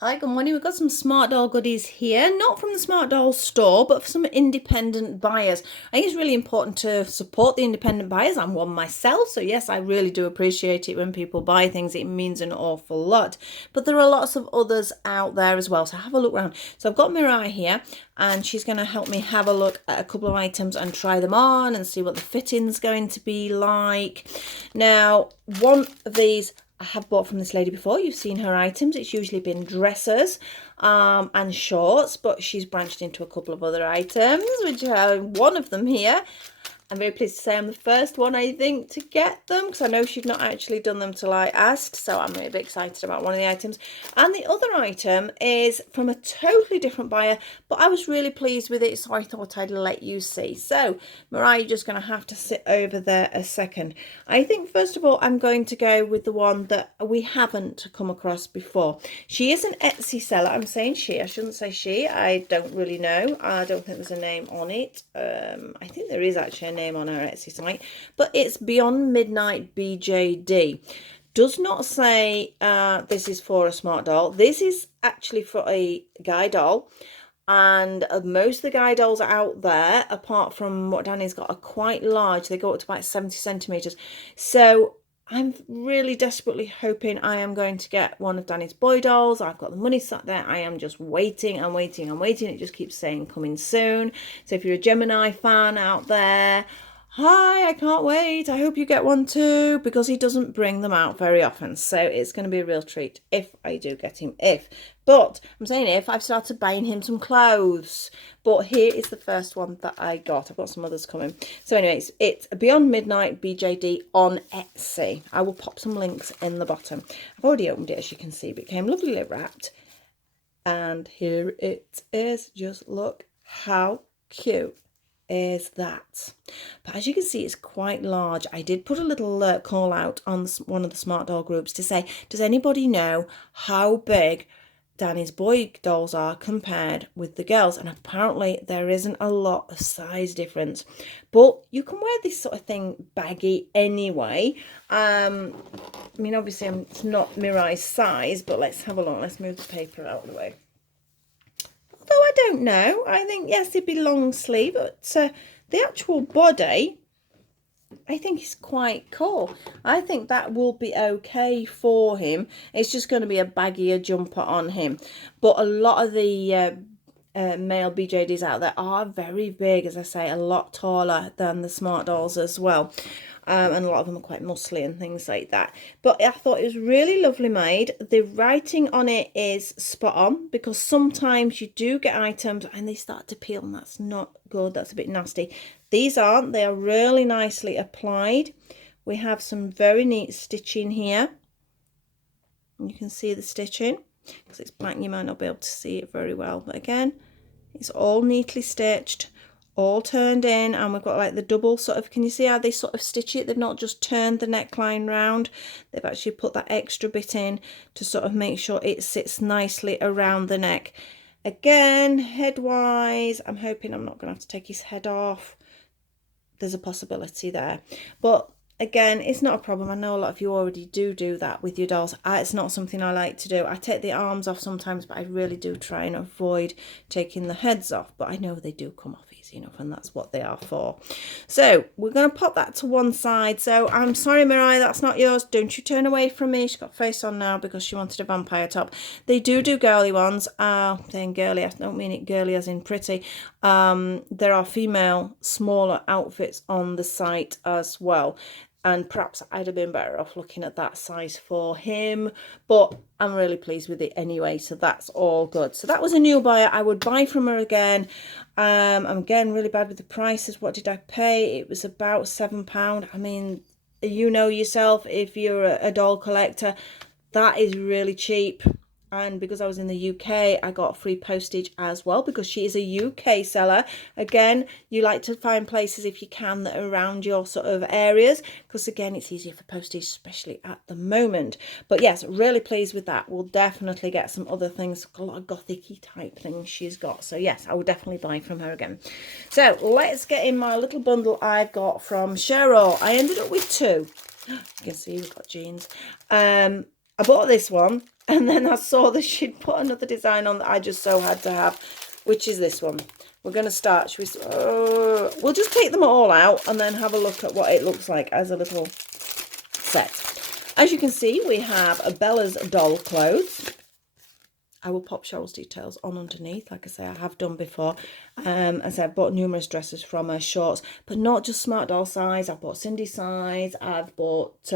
Hi, good morning. We've got some Smartdoll goodies here, not from the Smartdoll store, but for some independent buyers. I think it's really important to support the independent buyers. I'm one myself, so yes, I really do appreciate it when people buy things. It means an awful lot. But there are lots of others out there as well, so have a look around. So I've got Mirai here, and she's going to help me have a look at a couple of items and try them on and see what the fitting's going to be like. Now, one of these I have bought from this lady before. You've seen her items. It's usually been dresses and shorts, but she's branched into a couple of other items, which are one of them here. I'm very pleased to say I'm the first one, I think, to get them, because I know she'd not actually done them till I asked, so I'm really excited about one of the items. And the other item is from a totally different buyer, but I was really pleased with it, so I thought I'd let you see. So, Mariah, you're just going to have to sit over there a second. I think, first of all, I'm going to go with the one that we haven't come across before. She is an Etsy seller. I'm saying she. I shouldn't say she. I don't really know. I don't think there's a name on it. I think there is actually a name on her Etsy site, but it's Beyond Midnight BJD. Does not say this is for a Smartdoll. This is actually for a guy doll, and most of the guy dolls out there, apart from what Danny's got, are quite large. They go up to about 70 centimeters. So I'm really desperately hoping I am going to get one of Danny's boy dolls. I've got the money sat there. I am just waiting and waiting and waiting. It just keeps saying coming soon. So if you're a Gemini fan out there, hi, I can't wait. I hope you get one too, because he doesn't bring them out very often. So it's going to be a real treat if I do get him. But I'm saying if I've started buying him some clothes. But here is the first one that I got. I've got some others coming. So anyways, it's Beyond Midnight BJD on Etsy. I will pop some links in the bottom. I've already opened it, as you can see, but it came lovely wrapped. And here it is. Just look how cute is that. But as you can see, it's quite large. I did put a little call out on one of the Smartdoll groups to say, does anybody know how big Danny's boy dolls are compared with the girls? And apparently there isn't a lot of size difference, but you can wear this sort of thing baggy anyway. I mean, obviously it's not Mirai's size, but let's have a look. Let's move the paper out of the way. Although I don't know. I think, yes, it'd be long sleeve, but the actual body, I think is quite cool. I think that will be okay for him. It's just going to be a baggier jumper on him. But a lot of the male BJDs out there are very big, as I say, a lot taller than the Smartdolls as well. And a lot of them are quite muscly and things like that. But I thought it was really lovely made. The writing on it is spot on, because sometimes you do get items and they start to peel, and that's not good. That's a bit nasty. These aren't. They are really nicely applied. We have some very neat stitching here. You can see the stitching. Because it's black, you might not be able to see it very well. But again, it's all neatly stitched, all turned in, and we've got like the double sort of, can you see how they sort of stitch it? They've not just turned the neckline round, they've actually put that extra bit in to sort of make sure it sits nicely around the neck. Again, head wise, I'm hoping I'm not going to have to take his head off. There's a possibility there, but again, it's not a problem. I know a lot of you already do that with your dolls. It's not something I like to do. I take the arms off sometimes, but I really do try and avoid taking the heads off. But I know they do come off easy enough, and that's what they are for. So we're going to pop that to one side. So I'm sorry, Mirai, that's not yours. Don't you turn away from me. She's got face on now because she wanted a vampire top. They do girly ones. Saying girly, I don't mean it girly as in pretty. There are female smaller outfits on the site as well. And perhaps I'd have been better off looking at that size for him. But I'm really pleased with it anyway. So that's all good. So that was a new buyer. I would buy from her again. I'm again really bad with the prices. What did I pay? It was about £7. I mean, you know yourself, if you're a doll collector, that is really cheap. And because I was in the UK, I got free postage as well, because she is a UK seller. Again, you like to find places, if you can, that are around your sort of areas, because again, it's easier for postage, especially at the moment. But yes, really pleased with that. We'll definitely get some other things, a lot of gothic-y type things she's got. So yes, I will definitely buy from her again. So let's get in my little bundle I've got from Cheryl. I ended up with two. You can see we've got jeans. I bought this one, and then I saw that she'd put another design on that I just so had to have, which is this one. We're going to start, we'll just take them all out and then have a look at what it looks like as a little set. As you can see, we have a Bella's doll clothes. I will pop Cheryl's details on underneath, like I say, I have done before. As I said, I've bought numerous dresses from her, shorts, but not just Smartdoll size. I've bought Cindy size, I've bought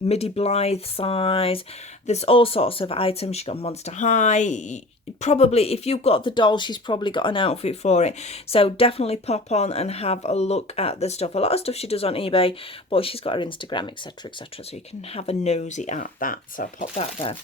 Midi Blythe size. There's all sorts of items. She's got Monster High. Probably, if you've got the doll, she's probably got an outfit for it. So definitely pop on and have a look at the stuff. A lot of stuff she does on eBay, but she's got her Instagram, etc., etc. So you can have a nosy at that. So I'll pop that there.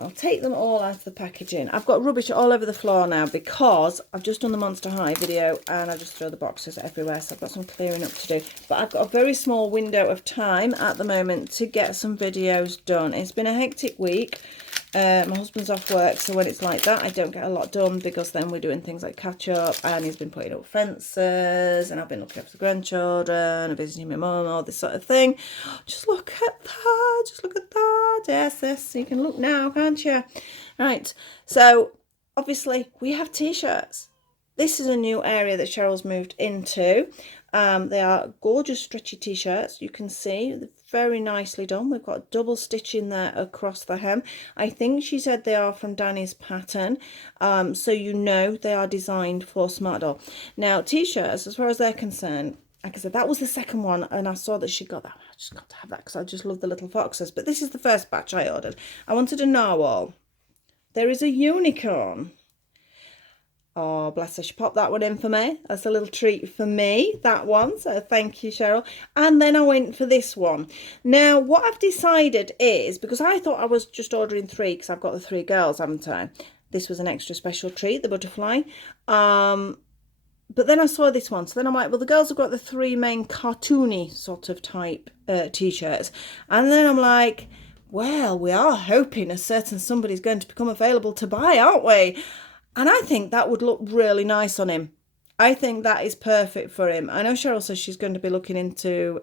I'll take them all out of the packaging. I've got rubbish all over the floor now because I've just done the Monster High video and I just throw the boxes everywhere. So I've got some clearing up to do. But I've got a very small window of time at the moment to get some videos done. It's been a hectic week. My husband's off work, so when it's like that, I don't get a lot done because then we're doing things like catch up, and he's been putting up fences, and I've been looking after the grandchildren, and visiting my mum, all this sort of thing. Just look at that, just look at that. Yes, you can look now, can't you? Right, so obviously we have T-shirts. This is a new area that Cheryl's moved into. They are gorgeous stretchy T-shirts. You can see they're very nicely done. We've got double stitching there across the hem. I think she said they are from Danny's pattern, so you know they are designed for Smartdoll. Now T-shirts, as far as they're concerned, like I said, that was the second one, and I saw that she got that. I just got to have that because I just love the little foxes. But this is the first batch I ordered. I wanted a narwhal. There is a unicorn. Oh, bless her. She popped that one in for me. That's a little treat for me, that one. So thank you, Cheryl. And then I went for this one. Now, what I've decided is, because I thought I was just ordering 3 because I've got the 3 girls, haven't I? This was an extra special treat, the butterfly. But then I saw this one. So then I'm like, well, the girls have got the 3 main cartoony sort of type T-shirts. And then I'm like, well, we are hoping a certain somebody's going to become available to buy, aren't we? And I think that would look really nice on him. I think that is perfect for him. I know Cheryl says she's going to be looking into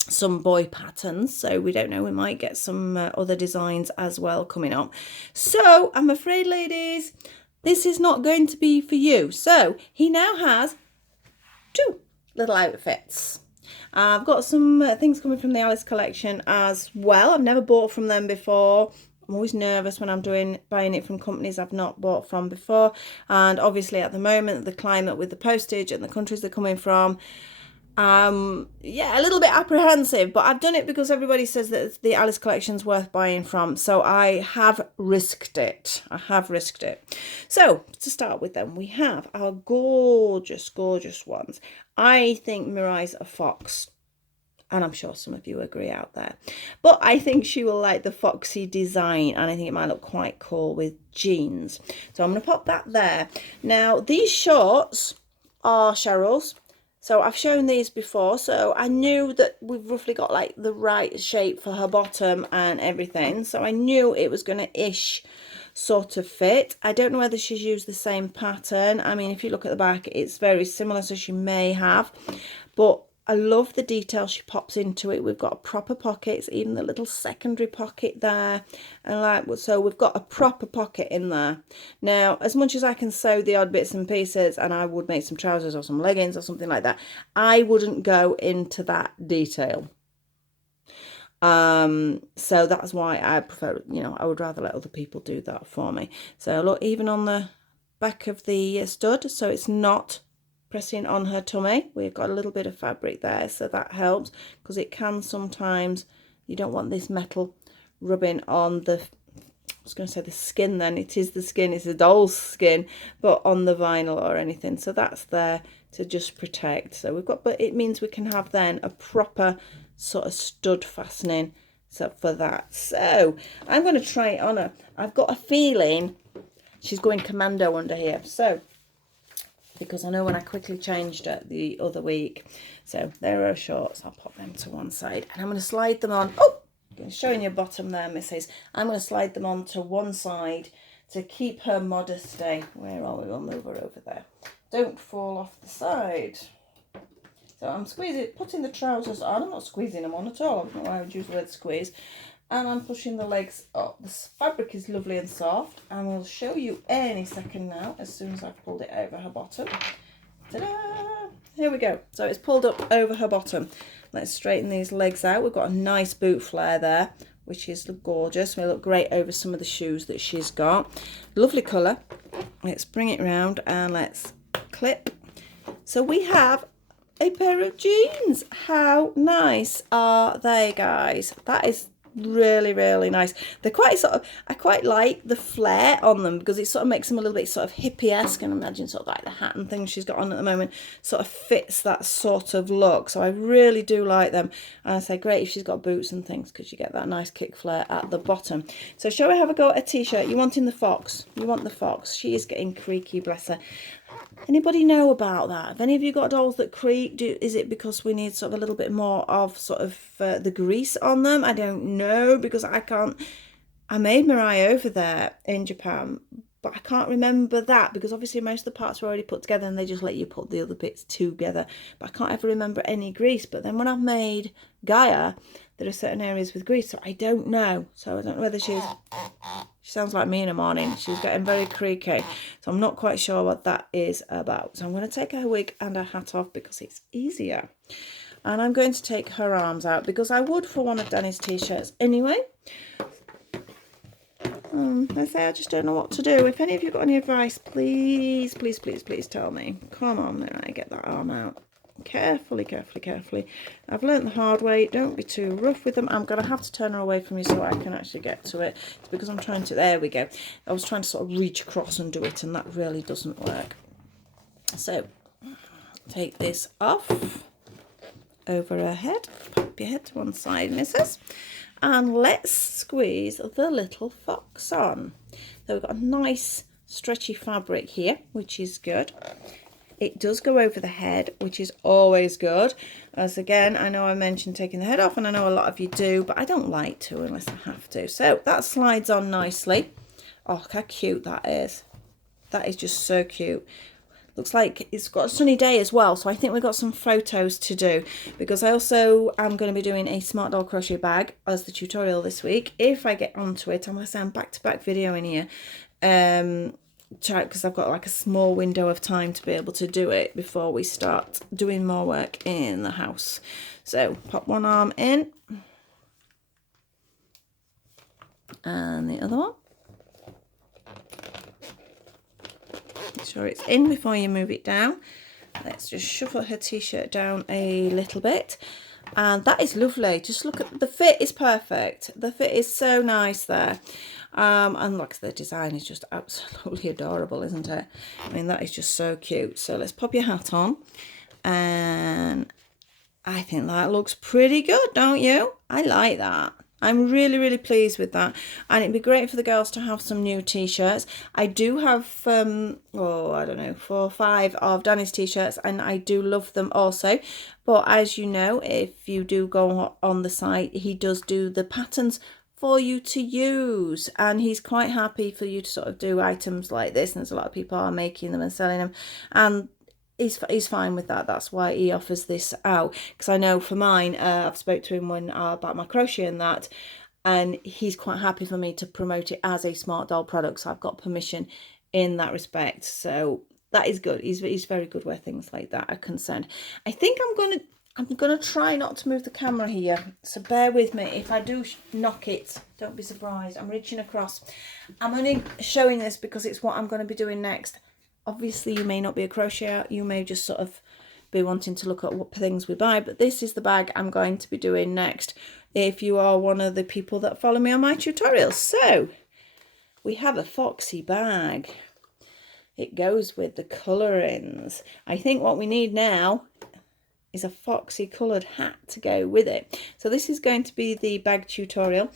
some boy patterns, so we don't know, we might get some other designs as well coming up. So I'm afraid, ladies, this is not going to be for you. So he now has 2 little outfits. I've got some things coming from the Alice collection as well. I've never bought from them before. I'm always nervous when I'm buying it from companies I've not bought from before. And obviously at the moment, the climate with the postage and the countries they're coming from, yeah, a little bit apprehensive. But I've done it because everybody says that the Alice collection's worth buying from. So I have risked it. So to start with then, we have our gorgeous, gorgeous ones. I think Mirai's a fox. And I'm sure some of you agree out there. But I think she will like the foxy design. And I think it might look quite cool with jeans. So I'm going to pop that there. Now, these shorts are Cheryl's. So I've shown these before. So I knew that we've roughly got like the right shape for her bottom and everything. So I knew it was going to ish sort of fit. I don't know whether she's used the same pattern. I mean, if you look at the back, it's very similar. So she may have. But I love the detail she pops into it. We've got proper pockets, even the little secondary pocket there. And like, so we've got a proper pocket in there. Now, as much as I can sew the odd bits and pieces, and I would make some trousers or some leggings or something like that, I wouldn't go into that detail. So that's why I prefer, you know, I would rather let other people do that for me. So look, even on the back of the stud, so it's not pressing on her tummy, we've got a little bit of fabric there, so that helps, because it can sometimes, you don't want this metal rubbing on the, I was going to say the skin then, it is the skin, it's a doll's skin, but on the vinyl or anything, so that's there to just protect. So we've got, but it means we can have then a proper sort of stud fastening so for that. So I'm going to try it on her. I've got a feeling she's going commando under here, so because I know when I quickly changed it the other week. So there are shorts. I'll pop them to one side. And I'm going to slide them on. Oh, showing your bottom there, missus. I'm going to slide them on to one side to keep her modesty. Where are we? We'll move her over there. Don't fall off the side. So I'm putting the trousers on. I'm not squeezing them on at all. I don't know why I would use the word squeeze. And I'm pushing the legs up. The fabric is lovely and soft, and we'll show you any second now as soon as I've pulled it over her bottom. Ta-da! Here we go. So it's pulled up over her bottom. Let's straighten these legs out. We've got a nice boot flare there, which is gorgeous. Will look great over some of the shoes that she's got. Lovely colour. Let's bring it round and let's clip. So we have a pair of jeans. How nice are they, guys? That is really, really nice. They're quite sort of, I quite like the flare on them because it sort of makes them a little bit sort of hippie-esque, and imagine sort of like the hat and things she's got on at the moment sort of fits that sort of look. So I really do like them, and I say great if she's got boots and things because you get that nice kick flare at the bottom. So shall we have a go at a t-shirt? You wanting the fox? You want the fox? She is getting creaky, bless her. Anybody know about that? Have any of you got dolls that creak? Is it because we need sort of a little bit more of sort of the grease on them? I don't know, because I can't. I made Mariah over there in Japan, but I can't remember that because obviously most of the parts were already put together and they just let you put the other bits together. But I can't ever remember any grease. But then when I've made Gaia, there are certain areas with grease, so I don't know. So I don't know whether she sounds like me in the morning. She's getting very creaky. So I'm not quite sure what that is about. So I'm going to take her wig and her hat off because it's easier. And I'm going to take her arms out because I would for one of Danny's t-shirts anyway. I say I just don't know what to do. If any of you got any advice, please, please, please, please tell me. Come on, then I get that arm out. Carefully, carefully, carefully. I've learnt the hard way. Don't be too rough with them. I'm going to have to turn her away from you so I can actually get to it. It's because I'm trying to... There we go. I was trying to sort of reach across and do it, and that really doesn't work. So, take this off over her head. Pop your head to one side, missus. And let's squeeze the little fox on. So we've got a nice stretchy fabric here, which is good. It does go over the head, which is always good. As again, I know I mentioned taking the head off, and I know a lot of you do, but I don't like to unless I have to. So that slides on nicely. Oh, look how cute that is. That is just so cute. Looks like it's got a sunny day as well, so I think we've got some photos to do, because I also am going to be doing a Smartdoll crochet bag as the tutorial this week. If I get onto it, I'm going to say I'm back-to-back videoing here, because I've got like a small window of time to be able to do it before we start doing more work in the house. So pop one arm in, and the other one. Make sure it's in before you move it down. Let's just shuffle her t-shirt down a little bit, and that is lovely. Just look at the fit is perfect. The fit is so nice there, and look, the design is just absolutely adorable, isn't it? I mean, that is just so cute. So let's pop your hat on, and I think that looks pretty good, don't you? I like that. I'm really, really pleased with that. And it'd be great for the girls to have some new t-shirts. I do have, I don't know, 4 or 5 of Danny's t-shirts, and I do love them also. But as you know, if you do go on the site, he does do the patterns for you to use, and he's quite happy for you to sort of do items like this. And there's a lot of people are making them and selling them, and he's fine with that. That's why he offers this out, because I know for mine, I've spoke to him when about my crochet and that, and he's quite happy for me to promote it as a Smartdoll product, so I've got permission in that respect. So that is good. He's very good where things like that are concerned. I think I'm gonna try not to move the camera here, so bear with me. If I do knock it, don't be surprised. I'm reaching across. I'm only showing this because it's what I'm going to be doing next. Obviously, you may not be a crocheter, you may just sort of be wanting to look at what things we buy, but this is the bag I'm going to be doing next if you are one of the people that follow me on my tutorials. So, we have a foxy bag. It goes with the colourings. I think what we need now is a foxy coloured hat to go with it. So this is going to be the bag tutorial.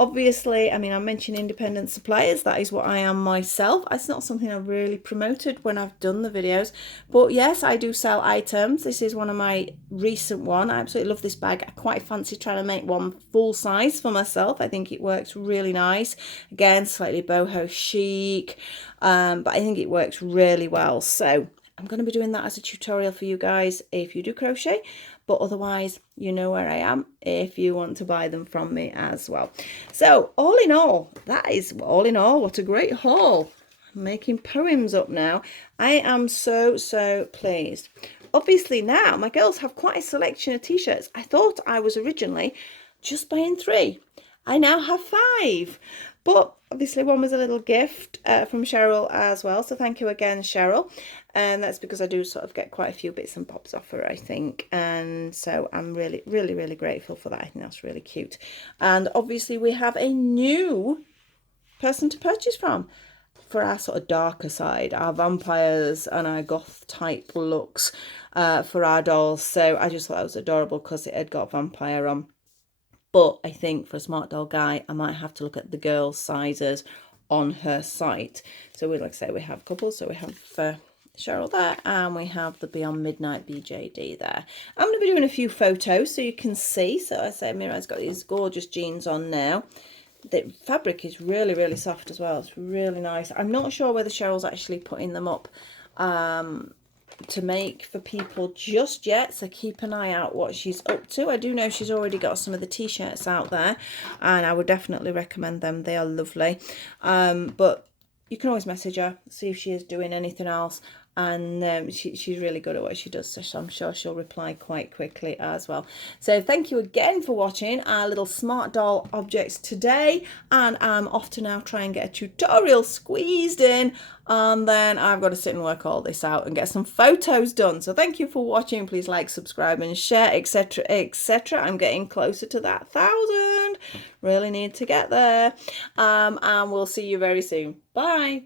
Obviously, I mean, I mentioned independent suppliers. That is what I am myself. It's not something I've really promoted when I've done the videos. But yes, I do sell items. This is one of my recent one. I absolutely love this bag. I quite fancy trying to make one full size for myself. I think it works really nice. Again, slightly boho chic. But I think it works really well. So I'm going to be doing that as a tutorial for you guys if you do crochet, but otherwise you know where I am if you want to buy them from me as well. So all in all, that is all in all, what a great haul. I'm making poems up now. I am so pleased. Obviously now my girls have quite a selection of t-shirts. I thought I was originally just buying 3. I now have 5, but obviously one was a little gift from Cheryl as well, so thank you again, Cheryl. And that's because I do sort of get quite a few bits and bobs off her, I think, and so I'm really grateful for that. I think that's really cute. And obviously we have a new person to purchase from for our sort of darker side, our vampires and our goth type looks for our dolls. So I just thought that was adorable because it had got vampire on. But I think for a Smartdoll guy, I might have to look at the girls' sizes on her site. So we, like I say, we have couples. So we have Cheryl there, and we have the Beyond Midnight BJD there. I'm going to be doing a few photos so you can see. So I say Mira's got these gorgeous jeans on now. The fabric is really soft as well. It's really nice. I'm not sure whether Cheryl's actually putting them up to make for people just yet, so keep an eye out what she's up to. I do know she's already got some of the t-shirts out there, and I would definitely recommend them. They are lovely. But you can always message her, see if she is doing anything else, and she's really good at what she does, so I'm sure she'll reply quite quickly as well. So thank you again for watching our little Smartdoll objects today, and I'm off to now try and get a tutorial squeezed in, and then I've got to sit and work all this out and get some photos done. So thank you for watching. Please like, subscribe and share, etc, etc. I'm getting closer to that 1,000. Really need to get there, and we'll see you very soon. Bye.